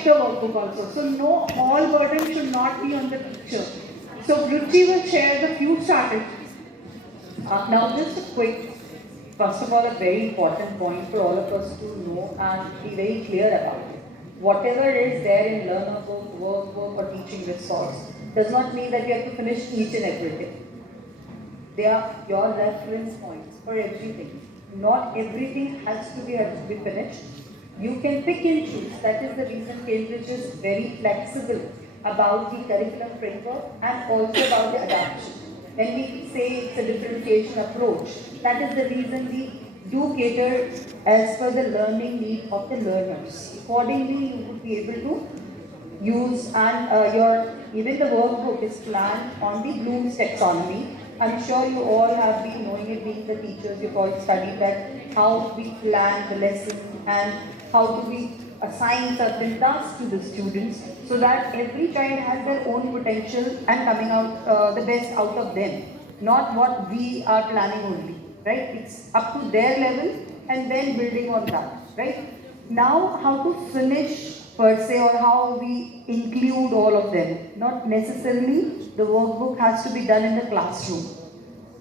check the workbook also. So no, all burden should not be on the teacher. So Ruchi will share the few strategies. Now, just a quick, first of all, a very important point for all of us to know and be very clear about it. Whatever is there in learner book, workbook, or teaching resource does not mean that you have to finish each and everything. They are your reference points for everything. Not everything has to be finished. You can pick and choose. That is the reason Cambridge is very flexible about the curriculum framework and also about the adaptation. When we say it's a differentiation approach, that is the reason we do cater as per the learning need of the learners. Accordingly, you would be able to use and your even the workbook is planned on the Bloom's taxonomy. I'm sure you all have been knowing it, being the teachers, you've all studied that how we plan the lesson and how do we assign certain tasks to the students so that every child has their own potential and coming out the best out of them, not what we are planning only, right? It's up to their level and then building on that, right? Now, how to finish per se or how we include all of them. Not necessarily the workbook has to be done in the classroom.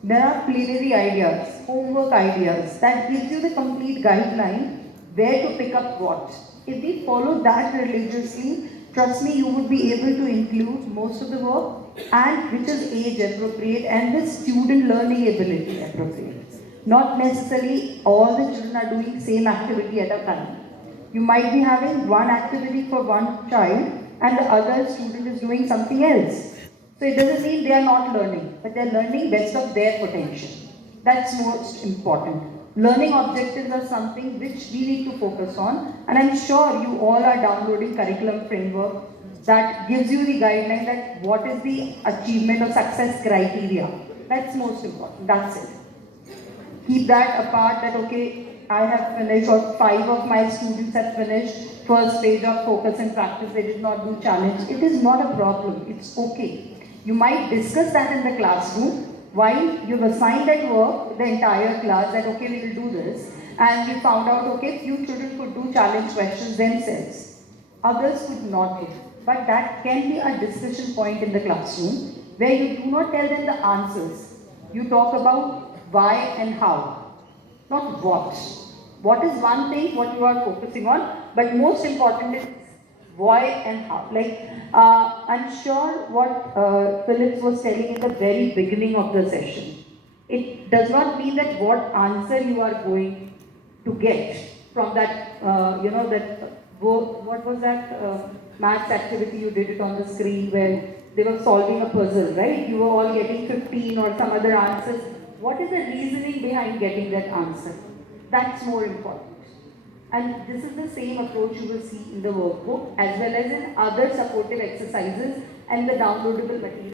There are plenary ideas, homework ideas that gives you the complete guideline where to pick up what. If we follow that religiously, trust me, you would be able to include most of the work and which is age appropriate and the student learning ability appropriate. Not necessarily all the children are doing same activity at a time. You might be having one activity for one child and the other student is doing something else. So it doesn't mean they are not learning, but they are learning best of their potential. That's most important. Learning objectives are something which we need to focus on, and I'm sure you all are downloading curriculum framework that gives you the guideline that what is the achievement or success criteria. That's most important. That's it. Keep that apart that okay, I have finished or 5 of my students have finished first stage of focus and practice, they did not do challenge. It is not a problem, it's okay. You might discuss that in the classroom while you've assigned that work, the entire class that okay, we will do this, and we found out okay, few children could do challenge questions themselves, others could not do. But that can be a discussion point in the classroom where you do not tell them the answers. You talk about why and how, not what. What is one thing what you are focusing on, but most important is why and how. Like I'm sure what Phillips was telling in the very beginning of the session. It does not mean that what answer you are going to get from that, what was that maths activity you did it on the screen where they were solving a puzzle, right? You were all getting 15 or some other answers. What is the reasoning behind getting that answer? That's more important. And this is the same approach you will see in the workbook as well as in other supportive exercises and the downloadable material.